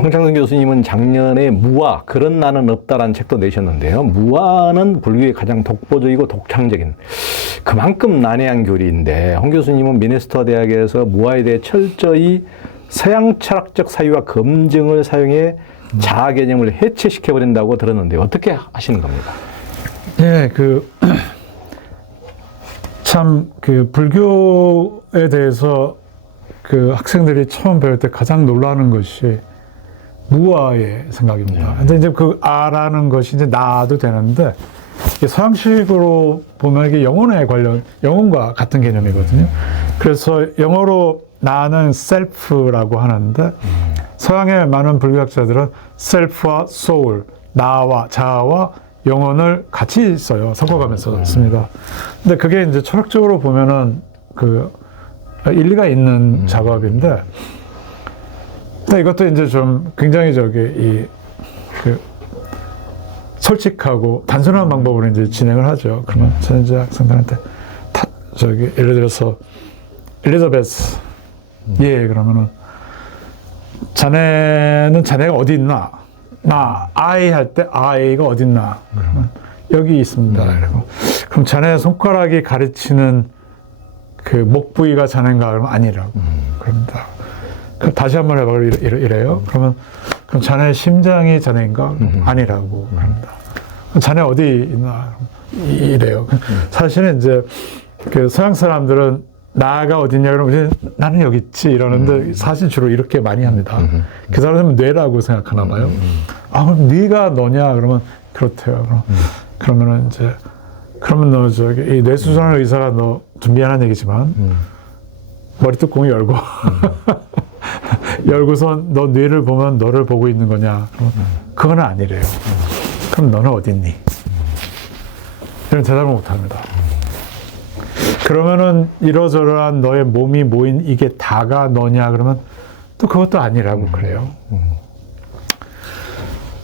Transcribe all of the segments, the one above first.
황창선 교수님은 작년에 무아, 그런 나는 없다라는 책도 내셨는데요. 무아는 불교의 가장 독보적이고 독창적인 그만큼 난해한 교리인데, 황 교수님은 미네소타 대학에서 무아에 대해 철저히 서양 철학적 사유와 검증을 사용해 자아 개념을 해체시켜버린다고 들었는데 어떻게 하시는 겁니까? 네, 불교에 대해서 학생들이 처음 배울 때 가장 놀라는 것이 무아의 생각입니다. 근데 이제 아라는 것이 이제 나도 되는데, 이게 서양식으로 보면 이게 영혼과 같은 개념이거든요. 그래서 영어로 나는 self라고 하는데, 서양의 많은 불교학자들은 self와 soul, 나와 자아와 영혼을 같이 써요. 섞어가면서 씁니다. 근데 그게 이제 철학적으로 보면은 일리가 있는 작업인데, 근데 이것도 이제 좀 굉장히 솔직하고 단순한 방법으로 이제 진행을 하죠. 그러면 저는 이제 학생들한테 예를 들어서 엘리자베스, 예, 그러면은 자네가 어디 있나? I 할 때 I가 어디 있나? 그러면 여기 있습니다. 그럼 자네 손가락이 가르치는 목 부위가 자네인가? 그러면 아니라고. 그럽니다. 그럼 다시 한번 해봐. 이래요. 그럼 자네 심장이 자네인가? 아니라고. 그럽니다. 그럼 자네 어디 있나? 이래요. 사실은 이제 서양 사람들은 나가 어딨냐 그러면 나는 여기 있지 이러는데, 사실 주로 이렇게 많이 합니다. 그 사람은 뇌라고 생각하나 봐요. 그럼 네가 너냐? 그러면 그렇대요. 그러면은 이제 너 이 뇌수술하는 의사가 너 좀 미안한 얘기지만 머리 뚜껑 열고 열고선 너 뇌를 보면 너를 보고 있는 거냐? 그건 아니래요. 그럼 너는 어디 있니? 이런 대답을 못 합니다. 그러면은 이러저러한 너의 몸이 모인 이게 다가 너냐? 그러면 또 그것도 아니라고 그래요.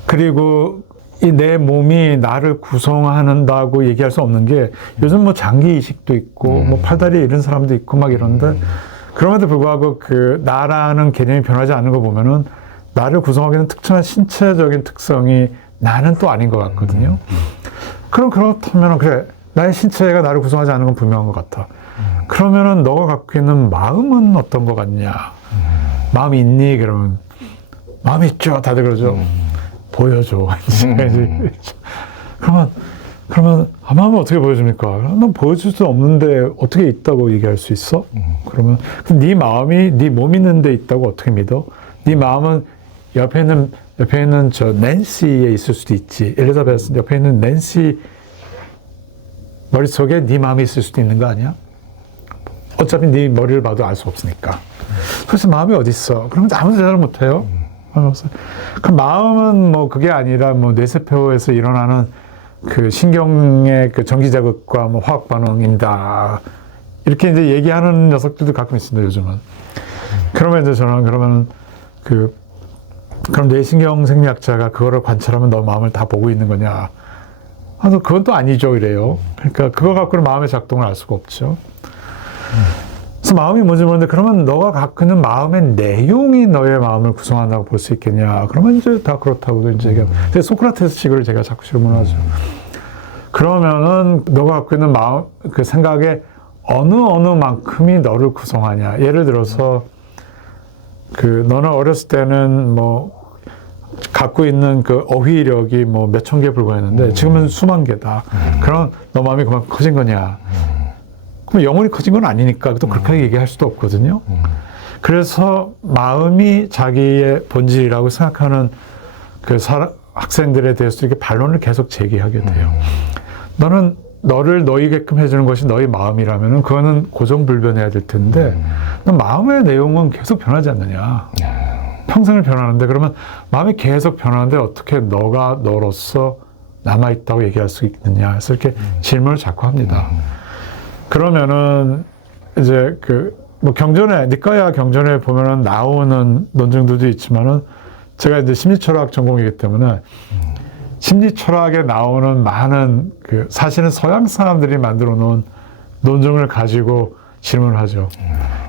그리고 이 내 몸이 나를 구성한다고 얘기할 수 없는 게, 요즘 뭐 장기 이식도 있고 뭐 팔다리 잃은 사람도 있고 막 이런데, 그럼에도 불구하고 나라는 개념이 변하지 않는 거 보면은 나를 구성하게 되는 특정한 신체적인 특성이 나는 또 아닌 것 같거든요. 그럼 그렇다면 그래, 나의 신체가 나를 구성하지 않는 건 분명한 것 같아. 그러면은 너가 갖고 있는 마음은 어떤 것 같냐? 마음이 있니? 그러면 마음 있죠. 다들 그러죠. 보여줘. 그러면 마음을 어떻게 보여줍니까? 난 보여줄 수 없는데 어떻게 있다고 얘기할 수 있어? 그러면 네 마음이 네 몸 있는 데 있다고 어떻게 믿어? 네 마음은 옆에 있는 저 낸시에 있을 수도 있지. 엘리자베스 옆에 있는 낸시 머릿속에 네 마음이 있을 수도 있는 거 아니야? 어차피 네 머리를 봐도 알 수 없으니까. 그래서 마음이 어디 있어? 그러면 아무도 대답을 못 해요. 그 마음은 뭐 그게 아니라 뭐 뇌세포에서 일어나는 신경의 전기 자극과 뭐 화학 반응입니다. 이렇게 이제 얘기하는 녀석들도 가끔 있습니다, 요즘은. 그러면 이제 그러면 뇌신경 생리학자가 그거를 관찰하면 너 마음을 다 보고 있는 거냐? 그건 또 아니죠, 이래요. 그러니까 그거 갖고는 마음의 작동을 알 수가 없죠. 그래서 마음이 뭔지 모르는데, 그러면 너가 갖고 있는 마음의 내용이 너의 마음을 구성한다고 볼 수 있겠냐? 그러면 이제 다 그렇다고 이제 얘기하고. 소크라테스식을 제가 자꾸 질문하죠. 그러면은 너가 갖고 있는 마음, 생각의 어느 만큼이 너를 구성하냐? 예를 들어서 너는 어렸을 때는 갖고 있는 어휘력이 몇 천 개 불과했는데 지금은 수만 개다. 그럼 너 마음이 그만큼 커진 거냐? 그럼 영혼이 커진 건 아니니까 또 그렇게 얘기할 수도 없거든요. 그래서 마음이 자기의 본질이라고 생각하는 학생들에 대해서 이렇게 반론을 계속 제기하게 돼요. 너는 너를 너이게끔 해주는 것이 너의 마음이라면은 그거는 고정불변해야 될 텐데, 넌 마음의 내용은 계속 변하지 않느냐. 평생을 변하는데, 그러면 마음이 계속 변하는데 어떻게 너가 너로서 남아있다고 얘기할 수 있느냐 해서 이렇게 질문을 자꾸 합니다. 그러면은 이제 경전에, 니까야 경전에 보면은 나오는 논증들도 있지만은, 제가 이제 심리철학 전공이기 때문에 심리철학에 나오는 많은 사실은 서양 사람들이 만들어 놓은 논증을 가지고 질문을 하죠.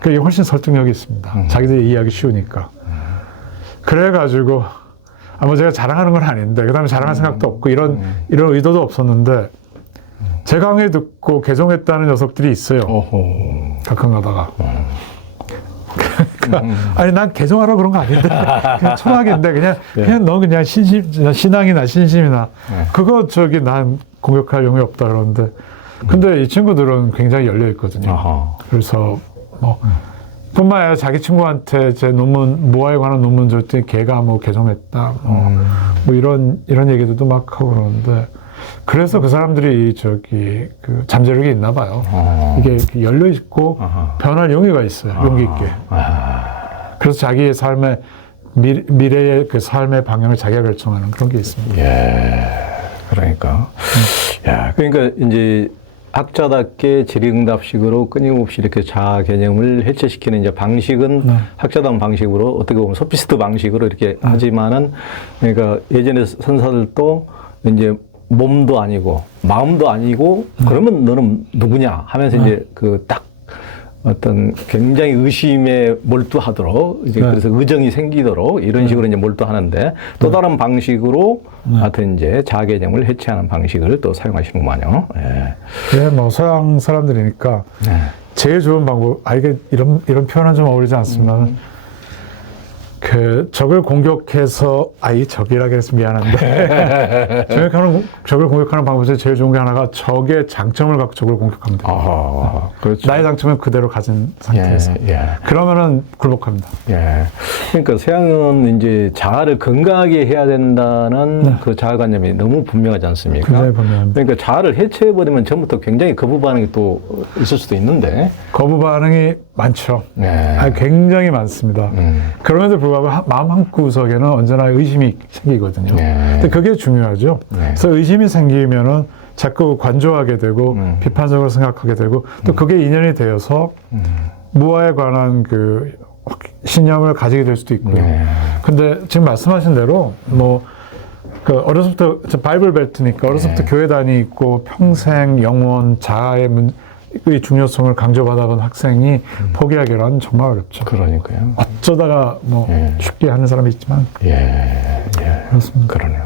그게 훨씬 설득력이 있습니다. 자기들이 이해하기 쉬우니까. 그래가지고 뭐 제가 자랑하는 건 아닌데 그다음에 자랑할 생각도 없고 이런 의도도 없었는데 제 강의 듣고 개종했다는 녀석들이 있어요. 가끔 가다가. 아니 난 개종하라고 그런 거 아닌데 그냥 철학인데 그냥 너 그냥 신앙이나 신심이나 그거 난 공격할 용이 없다 그러는데 근데 이 친구들은 굉장히 열려 있거든요. 그래서 뭐 뿐만 아니라 자기 친구한테 제 논문 무아에 관한 논문 줬더니 걔가 뭐 개종했다 뭐 이런 얘기들도 막 하고 그러는데 그래서 그 사람들이 그 잠재력이 있나 봐요. 이게 열려 있고 변할 용의가 있어요. 용기 있게. 그래서 자기의 삶의 미래의 그 삶의 방향을 자기가 결정하는 그런 게 있습니다. 예. 그러니까. 야, 그러니까 이제 학자답게 질의응답식으로 끊임없이 이렇게 자아 개념을 해체시키는 이제 방식은 학자다운 방식으로 어떻게 보면 소피스트 방식으로 이렇게 하지만은 그러니까 예전에 선사들도 이제 몸도 아니고 마음도 아니고 그러면 너는 누구냐 하면서 이제 그 딱 어떤 굉장히 의심에 몰두하도록 이제 그래서 의정이 생기도록 이런 식으로 이제 몰두하는데 또 다른 방식으로 하여튼 이제 자아 개념을 해체하는 방식을 또 사용하시는구만요. 예, 뭐 서양 사람들이니까 제일 좋은 방법, 이게 이런 표현은 좀 어울리지 않습니다만 적을 공격해서 이 적이라 그래서 미안한데 적을 공격하는 방법 중에 제일 좋은 게 하나가 적의 장점을 갖고 적을 공격합니다. 그렇죠. 나의 장점은 그대로 가진 상태에서 그러면은 굴복합니다. 그러니까 서양은 이제 자아를 건강하게 해야 된다는 그 자아관념이 너무 분명하지 않습니까? 굉장히 분명합니다. 그러니까 자아를 해체해버리면 전부터 굉장히 거부 반응이 또 있을 수도 있는데 거부 반응이 많죠. 굉장히 많습니다. 그럼에도 불구하고 마음 한구석에는 언제나 의심이 생기거든요. 근데 그게 중요하죠. 그래서 의심이 생기면은 자꾸 관조하게 되고 비판적으로 생각하게 되고 또 그게 인연이 되어서 무아에 관한 그 신념을 가지게 될 수도 있고요. 근데 지금 말씀하신 대로 그 어려서부터 바이블 벨트니까 어려서부터 교회 다니고 평생 영원 자아의 의 중요성을 강조받아본 학생이 포기하기란 정말 어렵죠. 그러니까요. 어쩌다가 쉽게 하는 사람이 있지만 그렇습니다. 그렇습니다. 그러네요.